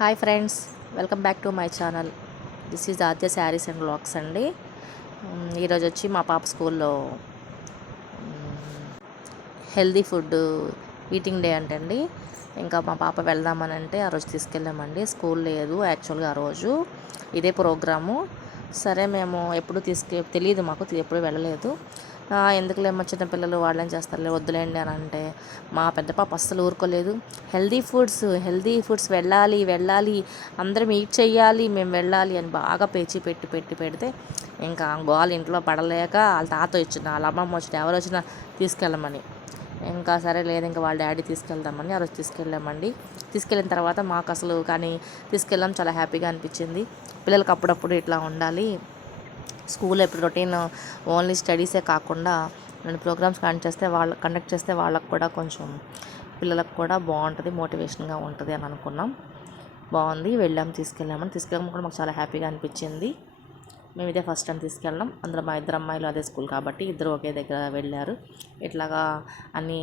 Hi friends welcome back to my channel. This is Aadya sarees and blogs అండి. ఈరోజు వచ్చి మా పాప స్కూల్లో హెల్దీ ఫుడ్ ఈటింగ్ డే అంటండి. ఇంకా మా పాప వెళ్దామని అంటే ఆ రోజు తీసుకెళ్ళామండి. స్కూల్ లేదు యాక్చువల్గా ఆ రోజు. ఇదే ప్రోగ్రాము. సరే మేము ఎప్పుడు తీసుకె తెలియదు మాకు ఎప్పుడు వెళ్ళలేదు. ఎందుకులేమో చిన్న పిల్లలు వాళ్ళేం చేస్తారులే వద్దులేండి అని అంటే మా పెద్ద పాప అస్సలు ఊరుకోలేదు. హెల్దీ ఫుడ్స్ హెల్దీ ఫుడ్స్ వెళ్ళాలి వెళ్ళాలి అందరం ఈట్ చెయ్యాలి మేము వెళ్ళాలి అని బాగా పేచి పెట్టి పెట్టి పెడితే ఇంకా గోల్ ఇంట్లో పడలేక వాళ్ళ తాత వచ్చిన వాళ్ళ అమ్మమ్మ వచ్చిన ఎవరు వచ్చినా తీసుకెళ్ళమని. ఇంకా సరే లేదు ఇంకా వాళ్ళ డాడీ తీసుకెళ్దామని ఆ రోజు తీసుకెళ్ళామండి. తీసుకెళ్ళిన తర్వాత మాకు అసలు కానీ తీసుకెళ్ళాం చాలా హ్యాపీగా అనిపించింది. పిల్లలకి అప్పుడప్పుడు ఇట్లా ఉండాలి. స్కూల్ ఎప్పుడు రొటీన్ ఓన్లీ స్టడీసే కాకుండా నేను ప్రోగ్రామ్స్ కండక్ట్ చేస్తే వాళ్ళ కండక్ట్ చేస్తే వాళ్ళకు కూడా కొంచెం పిల్లలకు కూడా బాగుంటుంది మోటివేషన్గా ఉంటుంది అని అనుకున్నాం. బాగుంది వెళ్ళాం తీసుకెళ్ళామని తీసుకెళ్ళడం కూడా మాకు చాలా హ్యాపీగా అనిపించింది. మేము ఇదే ఫస్ట్ టైం తీసుకెళ్ళడం. అందులో మా ఇద్దరు అమ్మాయిలు అదే స్కూల్ కాబట్టి ఇద్దరు ఒకే దగ్గర వెళ్ళారు. ఇట్లాగా అన్నీ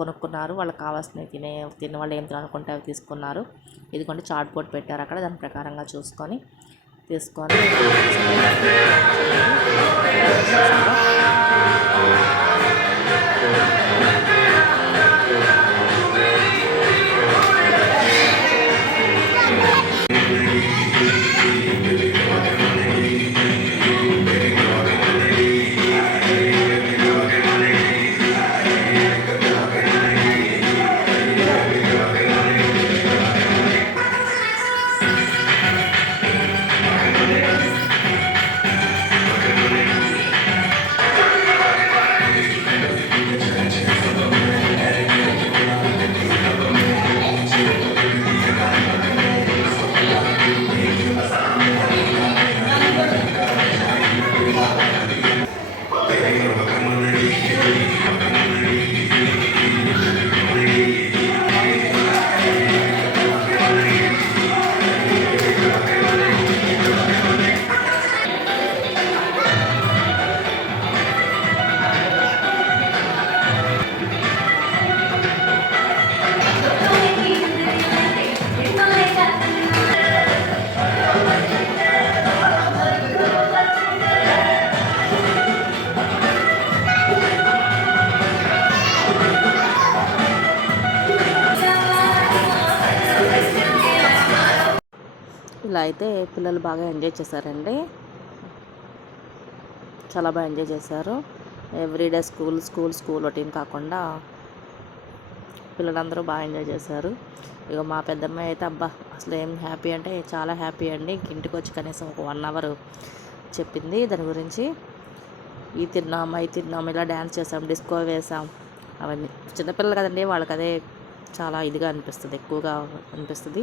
కొనుక్కున్నారు. వాళ్ళకి కావాల్సినవి తినే తిన్న వాళ్ళు ఏం తినాలనుకుంటే అవి తీసుకున్నారు. ఇదిగోండి చార్ట్ బోర్డ్ పెట్టారు అక్కడ. దాని ప్రకారంగా చూసుకొని తీసుకొని ఇలా అయితే పిల్లలు బాగా ఎంజాయ్ చేశారండి. చాలా బాగా ఎంజాయ్ చేశారు. Everyday school school school routine కాకుండా పిల్లలందరూ బాగా ఎంజాయ్ చేశారు. ఇక మా పెద్దమ్మాయి అయితే అబ్బా అసలు ఏం హ్యాపీ అంటే చాలా హ్యాపీ అండి. ఇంటికి వచ్చి కనీసం ఒక వన్ అవర్ చెప్పింది దాని గురించి. ఈ తిన్నాం అవి తిన్నాం ఇలా డ్యాన్స్ చేసాం డిస్కో వేసాం. అవన్నీ. చిన్నపిల్లలు కదండి వాళ్ళకి అదే చాలా ఇదిగా అనిపిస్తుంది ఎక్కువగా అనిపిస్తుంది.